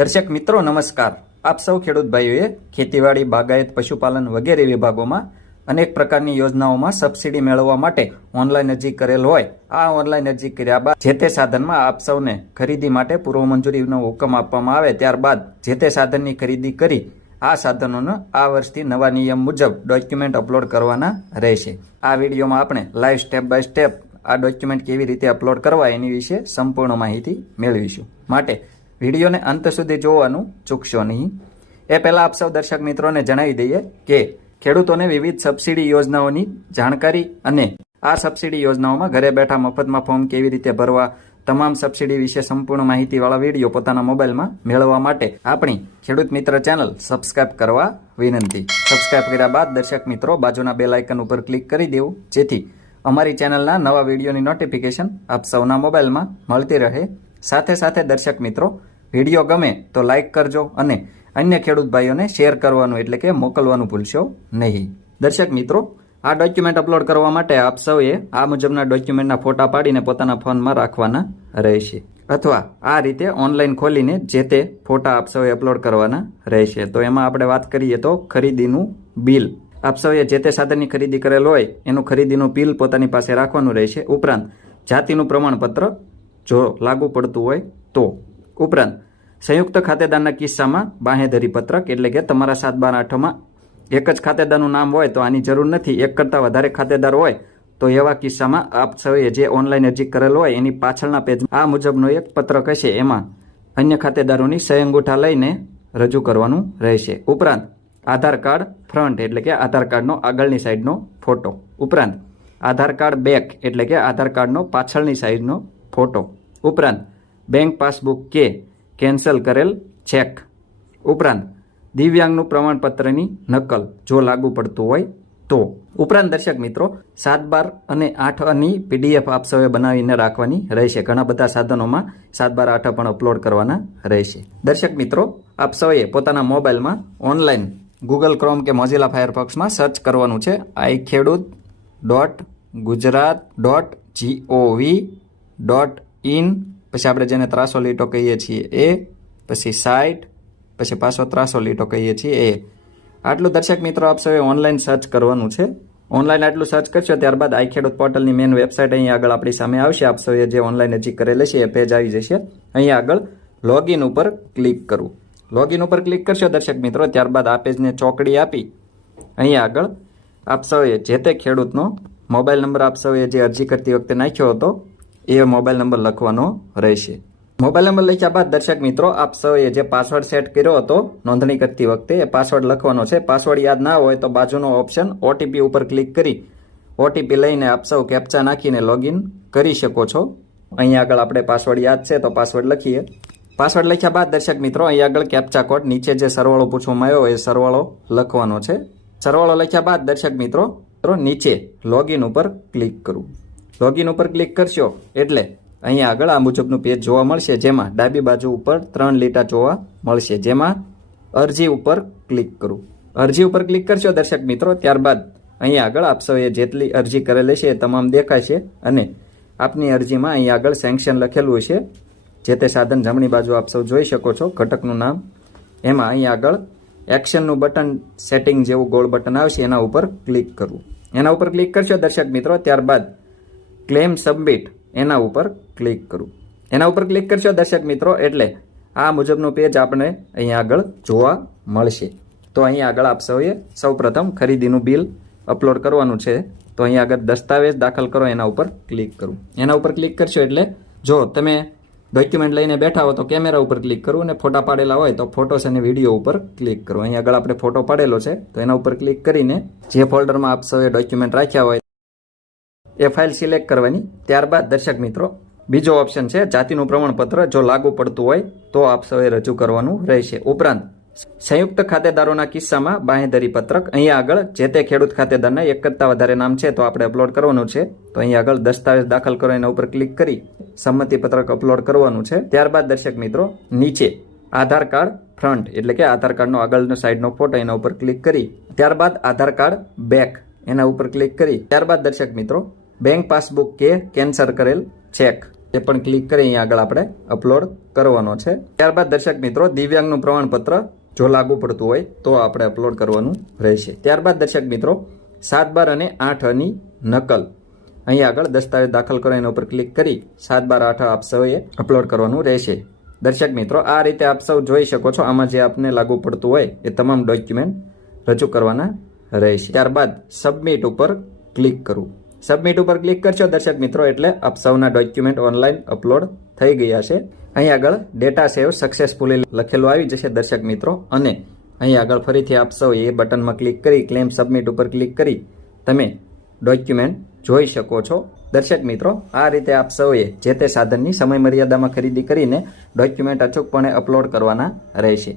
દર્શક મિત્રો, નમસ્કાર. આપ સૌ ખેડૂત ભાઈઓએ ખેતીવાડી, બાગાયત, પશુપાલન વગેરે વિભાગોમાં અનેક પ્રકારની યોજનાઓમાં સબસિડી મેળવવા માટે ઓનલાઈન અરજી કરેલ હોય. આ ઓનલાઈન અરજી કર્યા બાદ જે તે સાધનમાં આપ સૌને ખરીદી માટે પૂર્વ મંજૂરીનો હુકમ આપવામાં આવે ત્યારબાદ જે તે સાધનની ખરીદી કરી, આ સાધનોનો આ વર્ષથી નવા નિયમ મુજબ ડોક્યુમેન્ટ અપલોડ કરવાના રહેશે. આ વિડીયોમાં આપણે લાઈવ સ્ટેપ બાય સ્ટેપ આ ડોક્યુમેન્ટ કેવી રીતે અપલોડ કરવા એની વિશે સંપૂર્ણ માહિતી મેળવીશું. માટે વિડીયોને અંત સુધી જોવાનું ચૂકશો નહીં. એ પહેલાં આપ સૌ દર્શક મિત્રોને જણાવી દઈએ કે ખેડૂતોને વિવિધ સબસિડી યોજનાઓની જાણકારી અને આ સબસિડી યોજનાઓમાં ઘરે બેઠા મફતમાં ફોર્મ કેવી રીતે ભરવા, તમામ સબસિડી વિશે સંપૂર્ણ માહિતીવાળા વીડિયો પોતાના મોબાઈલમાં મેળવવા માટે આપણી ખેડૂત મિત્ર ચેનલ સબસ્ક્રાઇબ કરવા વિનંતી. સબસ્ક્રાઇબ કર્યા બાદ દર્શક મિત્રો બાજુના બેલ આઇકન ઉપર ક્લિક કરી દેવું, જેથી અમારી ચેનલના નવા વિડીયોની નોટિફિકેશન આપ સૌના મોબાઈલમાં મળતી રહે. સાથે સાથે દર્શક મિત્રો વીડિયો ગમે તો લાઇક કરજો અને અન્ય ખેડૂત ભાઈઓને શેર કરવાનું એટલે કે મોકલવાનું ભૂલશો નહીં. દર્શક મિત્રો, આ ડોક્યુમેન્ટ અપલોડ કરવા માટે આપ સૌએ આ મુજબના ડોક્યુમેન્ટના ફોટા પાડીને પોતાના ફોનમાં રાખવાના રહેશે. અથવા આ રીતે ઓનલાઈન ખોલીને જે તે ફોટા આપ સૌએ અપલોડ કરવાના રહેશે. તો એમાં આપણે વાત કરીએ તો ખરીદીનું બિલ. આપ સૌએ જે તે સાધનની ખરીદી કરેલ હોય, એનું ખરીદીનું બિલ પોતાની પાસે રાખવાનું રહેશે. ઉપરાંત જાતિનું પ્રમાણપત્ર જો લાગુ પડતું હોય તો. ઉપરાંત, સંયુક્ત ખાતેદારના કિસ્સામાં બાંહેધરી પત્રક એટલે કે તમારા સાત બાર આઠમાં એક જ ખાતેદારનું નામ હોય તો આની જરૂર નથી, એક કરતાં વધારે ખાતેદાર હોય તો એવા કિસ્સામાં આપ સૌએ જે ઓનલાઈન અરજી કરેલ હોય એની પાછળના પેજ આ મુજબનો એક પત્રક હશે, એમાં અન્ય ખાતેદારોની સહી અંગૂઠા લઈને રજૂ કરવાનું રહેશે. ઉપરાંત, આધાર કાર્ડ ફ્રન્ટ એટલે કે આધાર કાર્ડનો આગળની સાઈડનો ફોટો. ઉપરાંત, આધાર કાર્ડ બેક એટલે કે આધાર કાર્ડનો પાછળની સાઈડનો ફોટો. ઉપરાંત બેંક પાસબુક કે કેન્સલ કરેલ ચેક. ઉપરાંત, દિવ્યાંગનું પ્રમાણપત્રની નકલ જો લાગુ પડતું હોય તો. ઉપરાંત, દર્શક મિત્રો, સાત બાર અને આઠની પીડીએફ આપ સૌએ બનાવીને રાખવાની રહેશે. ઘણા બધા સાધનોમાં સાત બાર આઠ પણ અપલોડ કરવાના રહેશે. દર્શક મિત્રો, આપ સૌએ પોતાના મોબાઈલમાં ઓનલાઈન ગૂગલ ક્રોમ કે મોઝિલા ફાયરફોક્સમાં સર્ચ કરવાનું છે. I Khedut dot Gujarat dot gov dot in પછી આપણે જેને ત્રાસો લીટો કહીએ છીએ એ, પછી સાઇટ પછી પાછો ત્રાસો લીટો કહીએ છીએ એ. આટલું દર્શક મિત્રો આપ સૌએ ઓનલાઈન સર્ચ કરવાનું છે. ઓનલાઈન આટલું સર્ચ કરશો ત્યારબાદ આઈ ખેડૂત પોર્ટલની મેન વેબસાઇટ અહીં આગળ આપણી સામે આવશે. આપ સૌએ જે ઓનલાઈન હજી કરેલી છે એ પેજ આવી જશે. અહીં આગળ લોગિન ઉપર ક્લિક કરવું લોગિન ઉપર ક્લિક કરશો દર્શક મિત્રો ત્યારબાદ આ પેજને ચોકડી આપી. અહીં આગળ આપ સૌએ જે તે ખેડૂતનો મોબાઈલ નંબર આપ સૌએ જે અરજી કરતી વખતે નાખ્યો હતો એ મોબાઈલ નંબર લખવાનો રહેશે. મોબાઈલ નંબર લખ્યા બાદ દર્શક મિત્રો, આપ સૌએ જે પાસવર્ડ સેટ કર્યો હતો, નોંધણી કરતી વખતે એ પાસવર્ડ લખવાનો છે. પાસવર્ડ યાદ ના હોય તો બાજુનો ઓપ્શન ઓટીપી ઉપર ક્લિક કરી ઓટીપી લઈને આપ સૌ કેપ્ચા નાખીને લોગિન કરી શકો છો. અહીંયા આગળ આપણે પાસવર્ડ યાદ છે તો પાસવર્ડ લખીએ. પાસવર્ડ લખ્યા બાદ દર્શક મિત્રો અહીંયા આગળ કેપ્ચા કોડ નીચે જે સરવાળો પૂછવામાં આવ્યો એ સરવાળો લખવાનો છે. સરવાળો લખ્યા બાદ દર્શક મિત્રો નીચે લોગિન ઉપર ક્લિક કરવું લોગિન ઉપર ક્લિક કરશો. એટલે અહીંયા આગળ આ મુજબનું પેજ જોવા મળશે, જેમાં ડાબી બાજુ ઉપર ત્રણ લીટા જોવા મળશે, જેમાં અરજી ઉપર ક્લિક કરું. અરજી ઉપર ક્લિક કરશો દર્શક મિત્રો, ત્યારબાદ અહીંયા આગળ આપ સૌએ જેટલી અરજી કરેલી છે એ તમામ દેખાશે અને આપની અરજીમાં અહીં આગળ સેન્કશન લખેલું છે જે તે સાધન જમણી બાજુ આપ સૌ જોઈ શકો છો, ઘટકનું નામ. એમાં અહીં આગળ એક્શનનું બટન સેટિંગ જેવું ગોળ બટન આવશે, એના ઉપર ક્લિક કરવું એના ઉપર ક્લિક કરશો દર્શક મિત્રો, ત્યારબાદ ક્લેમ સબમિટ એના ઉપર ક્લિક કરું. એના ઉપર ક્લિક કરશો દર્શક મિત્રો, એટલે આ મુજબનું પેજ આપણે અહીંયા આગળ જોવા મળશે. તો અહીં આગળ આપ સૌએ સૌપ્રથમ ખરીદીનું બિલ અપલોડ કરવાનું છે. તો અહીં આગળ દસ્તાવેજ દાખલ કરો, એના ઉપર ક્લિક કરું. એના ઉપર ક્લિક કરશો એટલે જો તમે ડોક્યુમેન્ટ લઈને બેઠા હો તો કેમેરા ઉપર ક્લિક કરવું અને ફોટા પાડેલા હોય તો ફોટોસ અને વીડિયો ઉપર ક્લિક કરો. અહીં આગળ આપણે ફોટો પાડેલો છે, તો એના ઉપર ક્લિક કરીને જે ફોલ્ડરમાં આપ સૌએ ડોક્યુમેન્ટ રાખ્યા હોય એ ફાઇલ સિલેક્ટ કરવાની. ત્યારબાદ દર્શક મિત્રો, બીજો ઓપ્શન છે, જાતિનું પ્રમાણપત્ર જો લાગુ પડતું હોય, તો આપ સૌએ રજૂ કરવાનું રહેશે. ઉપરાંત, સંયુક્ત ખાતેદારોના કિસ્સામાં બાંહેધરી પત્રક અહીંયા આગળ, જે તે ખેડૂત ખાતેદારના એક કરતાં વધારે નામ છે, તો આપણે અપલોડ કરવાનું છે. તો અહીંયા આગળ દસ્તાવેજ દાખલ કરો, એના ઉપર ક્લિક કરી સંમતિ પત્રક અપલોડ કરવાનું છે. ત્યારબાદ દર્શક મિત્રો, નીચે આધાર કાર્ડ ફ્રન્ટ એટલે કે આધાર કાર્ડનો આગળનો સાઈડનો ફોટો એના ઉપર ક્લિક કરી. ત્યારબાદ આધાર કાર્ડ બેક એના ઉપર ક્લિક કરી. ત્યારબાદ દર્શક મિત્રો બેંક પાસબુક કે કેન્સર કરેલ ચેક એ પણ ક્લિક કરી અહીંયા આગળ આપણે અપલોડ કરવાનો છે. ત્યારબાદ દર્શક મિત્રો, દિવ્યાંગનું પ્રમાણપત્ર જો લાગુ પડતું હોય તો આપણે અપલોડ કરવાનું રહેશે. ત્યારબાદ દર્શક મિત્રો સાત બાર અને આઠની નકલ. અહીં આગળ દસ્તાવેજ દાખલ કરો એના ઉપર ક્લિક કરી સાત બાર આઠ આપ સૌએ અપલોડ કરવાનું રહેશે. દર્શક મિત્રો, આ રીતે આપ સૌ જોઈ શકો છો. આમાં જે આપને લાગુ પડતું હોય એ તમામ ડોક્યુમેન્ટ રજૂ કરવાના રહેશે. ત્યારબાદ સબમિટ ઉપર ક્લિક કરવું સબમિટ ઉપર ક્લિક કરશો દર્શક મિત્રો એટલે આપ ડોક્યુમેન્ટ ઓનલાઈન અપલોડ થઈ ગયા છે. અહીં આગળ ડેટા સેવ સક્સેસફુલી લખેલું આવી જશે દર્શક મિત્રો. અને અહીં આગળ ફરીથી આપ એ બટનમાં ક્લિક કરી ક્લેમ સબમિટ ઉપર ક્લિક કરી તમે ડોક્યુમેન્ટ જોઈ શકો છો. દર્શક મિત્રો, આ રીતે આપ સૌએ જે તે સાધનની સમય મર્યાદામાં ખરીદી કરીને ડોક્યુમેન્ટ અચૂકપણે અપલોડ કરવાના રહેશે.